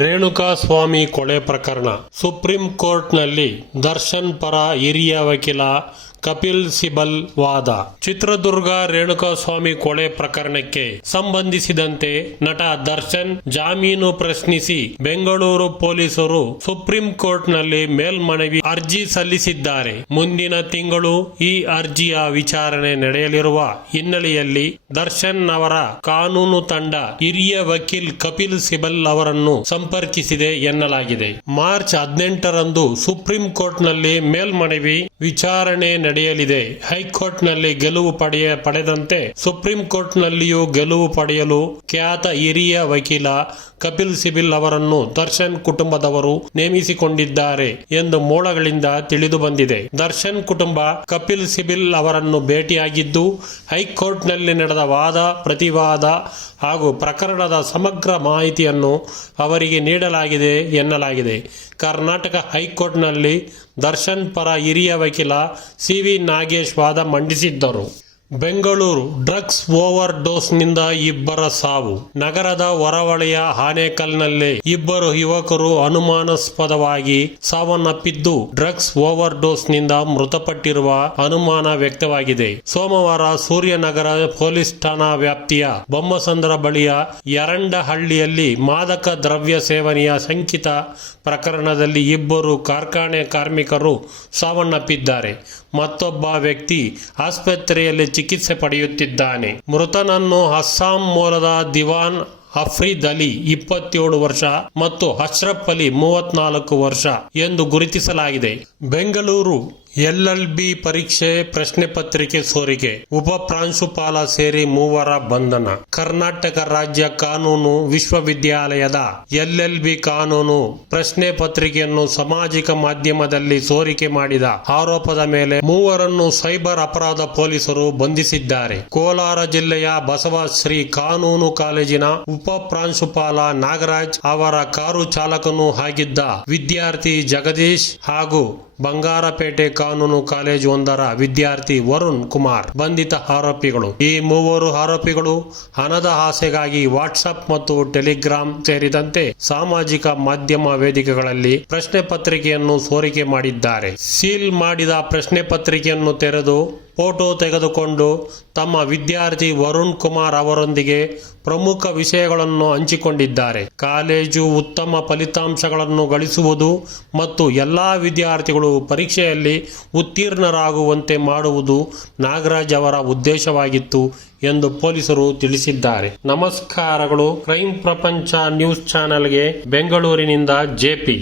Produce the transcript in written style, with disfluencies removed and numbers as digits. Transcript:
ರೇಣುಕಾಸ್ವಾಮಿ ಕೊಲೆ ಪ್ರಕರಣ ಸುಪ್ರೀಂ ಕೋರ್ಟ್ನಲ್ಲಿ ದರ್ಶನ್ ಪರ ಹಿರಿಯ ವಕೀಲ ಕಪಿಲ್ ಸಿಬಲ್ ವಾದ. ಚಿತ್ರದುರ್ಗ ರೇಣುಕಾಸ್ವಾಮಿ ಕೊಲೆ ಪ್ರಕರಣಕ್ಕೆ ಸಂಬಂಧಿಸಿದಂತೆ ನಟ ದರ್ಶನ್ ಜಾಮೀನು ಪ್ರಶ್ನಿಸಿ ಬೆಂಗಳೂರು ಪೊಲೀಸರು ಸುಪ್ರೀಂ ಕೋರ್ಟ್ನಲ್ಲಿ ಮೇಲ್ಮನವಿ ಅರ್ಜಿ ಸಲ್ಲಿಸಿದ್ದಾರೆ. ಮುಂದಿನ ತಿಂಗಳು ಈ ಅರ್ಜಿಯ ವಿಚಾರಣೆ ನಡೆಯಲಿರುವ ಹಿನ್ನೆಲೆಯಲ್ಲಿ ದರ್ಶನ್ ಅವರ ಕಾನೂನು ತಂಡ ಹಿರಿಯ ವಕೀಲ್ ಕಪಿಲ್ ಸಿಬಲ್ ಅವರನ್ನು ಸಂಪರ್ಕಿಸಿದೆ ಎನ್ನಲಾಗಿದೆ. ಮಾರ್ಚ್ 18ರಂದು ಸುಪ್ರೀಂ ಕೋರ್ಟ್ನಲ್ಲಿ ಮೇಲ್ಮನವಿ ವಿಚಾರಣೆ ನಡೆಯಲಿದೆ. ಹೈಕೋರ್ಟ್ನಲ್ಲಿ ಗೆಲುವು ಪಡೆದಂತೆ ಸುಪ್ರೀಂ ಕೋರ್ಟ್ನಲ್ಲಿಯೂ ಗೆಲುವು ಪಡೆಯಲು ಖ್ಯಾತ ಹಿರಿಯ ವಕೀಲ ಕಪಿಲ್ ಸಿಬಲ್ ಅವರನ್ನು ದರ್ಶನ್ ಕುಟುಂಬದವರು ನೇಮಿಸಿಕೊಂಡಿದ್ದಾರೆ ಎಂದು ಮೂಲಗಳಿಂದ ತಿಳಿದು ಬಂದಿದೆ. ದರ್ಶನ್ ಕುಟುಂಬ ಕಪಿಲ್ ಸಿಬಲ್ ಅವರನ್ನು ಭೇಟಿಯಾಗಿದ್ದು ಹೈಕೋರ್ಟ್ನಲ್ಲಿ ನಡೆದ ವಾದ ಪ್ರತಿವಾದ ಹಾಗೂ ಪ್ರಕರಣದ ಸಮಗ್ರ ಮಾಹಿತಿಯನ್ನು ಅವರಿಗೆ ನೀಡಲಾಗಿದೆ ಎನ್ನಲಾಗಿದೆ. ಕರ್ನಾಟಕ ಹೈಕೋರ್ಟ್ನಲ್ಲಿ ದರ್ಶನ್ ಪರ ಹಿರಿಯ ವಕೀಲ ಸಿ.ವಿ. ನಾಗೇಶ್ ವಾದ ಮಂಡಿಸಿದ್ದರು. ಬೆಂಗಳೂರು ಡ್ರಗ್ಸ್ ಓವರ್ ಡೋಸ್ನಿಂದ ಇಬ್ಬರ ಸಾವು. ನಗರದ ಹೊರವಲಯ ಆನೇಕಲ್ನಲ್ಲಿ ಇಬ್ಬರು ಯುವಕರು ಅನುಮಾನಾಸ್ಪದವಾಗಿ ಸಾವನ್ನಪ್ಪಿದ್ದು ಡ್ರಗ್ಸ್ ಓವರ್ ಡೋಸ್ನಿಂದ ಮೃತಪಟ್ಟಿರುವ ಅನುಮಾನ ವ್ಯಕ್ತವಾಗಿದೆ. ಸೋಮವಾರ ಸೂರ್ಯನಗರ ಪೊಲೀಸ್ ಠಾಣಾ ವ್ಯಾಪ್ತಿಯ ಬೊಮ್ಮಸಂದ್ರ ಬಳಿಯ ಯರಂಡಹಳ್ಳಿಯಲ್ಲಿ ಮಾದಕ ದ್ರವ್ಯ ಸೇವನೆಯ ಶಂಕಿತ ಪ್ರಕರಣದಲ್ಲಿ ಇಬ್ಬರು ಕಾರ್ಖಾನೆ ಕಾರ್ಮಿಕರು ಸಾವನ್ನಪ್ಪಿದ್ದಾರೆ. ಮತ್ತೊಬ್ಬ ವ್ಯಕ್ತಿ ಆಸ್ಪತ್ರೆಯಲ್ಲಿ ಚಿಕಿತ್ಸೆ ಪಡೆಯುತ್ತಿದ್ದಾನೆ. ಮೃತನನ್ನು ಅಸ್ಸಾಂ ಮೂಲದ ದಿವಾನ್ ಅಫ್ರೀದ್ ಅಲಿ 27 ವರ್ಷ ಮತ್ತು ಅಶ್ರಫ್ ಅಲಿ 34 ವರ್ಷ ಎಂದು ಗುರುತಿಸಲಾಗಿದೆ. ಬೆಂಗಳೂರು LLB ಪರೀಕ್ಷೆ ಪ್ರಶ್ನೆ ಪತ್ರಿಕೆ ಸೋರಿಕೆ, ಉಪ ಪ್ರಾಂಶುಪಾಲ ಸೇರಿ 3 ಬಂಧನ. ಕರ್ನಾಟಕ ರಾಜ್ಯ ಕಾನೂನು ವಿಶ್ವವಿದ್ಯಾಲಯದ LLB ಕಾನೂನು ಪ್ರಶ್ನೆ ಪತ್ರಿಕೆಯನ್ನು ಸಾಮಾಜಿಕ ಮಾಧ್ಯಮದಲ್ಲಿ ಸೋರಿಕೆ ಮಾಡಿದ ಆರೋಪದ ಮೇಲೆ 3 ಸೈಬರ್ ಅಪರಾಧ ಪೊಲೀಸರು ಬಂಧಿಸಿದ್ದಾರೆ. ಕೋಲಾರ ಜಿಲ್ಲೆಯ ಬಸವಶ್ರೀ ಕಾನೂನು ಕಾಲೇಜಿನ ಉಪ ಪ್ರಾಂಶುಪಾಲ ನಾಗರಾಜ್ ಅವರ ಕಾರು ಚಾಲಕನೂ ಆಗಿದ್ದ ವಿದ್ಯಾರ್ಥಿ ಜಗದೀಶ್ ಹಾಗೂ ಬಂಗಾರಪೇಟೆ ಕಾನೂನು ಕಾಲೇಜು ಒಂದರ ವಿದ್ಯಾರ್ಥಿ ವರುಣ್ ಕುಮಾರ್ ಬಂಧಿತ ಆರೋಪಿಗಳು. ಈ 3 ಆರೋಪಿಗಳು ಹಣದ ಆಸೆಗಾಗಿ ವಾಟ್ಸ್ಆಪ್ ಮತ್ತು ಟೆಲಿಗ್ರಾಮ್ ಸೇರಿದಂತೆ ಸಾಮಾಜಿಕ ಮಾಧ್ಯಮ ವೇದಿಕೆಗಳಲ್ಲಿ ಪ್ರಶ್ನೆ ಪತ್ರಿಕೆಯನ್ನು ಸೋರಿಕೆ ಮಾಡಿದ್ದಾರೆ. ಸೀಲ್ ಮಾಡಿದ ಪ್ರಶ್ನೆ ಪತ್ರಿಕೆಯನ್ನು ತೆರೆದು ಫೋಟೋ ತೆಗೆದುಕೊಂಡು ತಮ್ಮ ವಿದ್ಯಾರ್ಥಿ ವರುಣ್ ಕುಮಾರ್ ಅವರೊಂದಿಗೆ ಪ್ರಮುಖ ವಿಷಯಗಳನ್ನು ಹಂಚಿಕೊಂಡಿದ್ದಾರೆ. ಕಾಲೇಜು ಉತ್ತಮ ಫಲಿತಾಂಶಗಳನ್ನು ಗಳಿಸುವುದು ಮತ್ತು ಎಲ್ಲಾ ವಿದ್ಯಾರ್ಥಿಗಳು ಪರೀಕ್ಷೆಯಲ್ಲಿ ಉತ್ತೀರ್ಣರಾಗುವಂತೆ ಮಾಡುವುದು ನಾಗರಾಜ್ ಅವರ ಉದ್ದೇಶವಾಗಿತ್ತು ಎಂದು ಪೊಲೀಸರು ತಿಳಿಸಿದ್ದಾರೆ. ನಮಸ್ಕಾರಗಳು. ಕ್ರೈಮ್ ಪ್ರಪಂಚ ನ್ಯೂಸ್ ಚಾನೆಲ್ಗೆ ಬೆಂಗಳೂರಿನಿಂದ JP.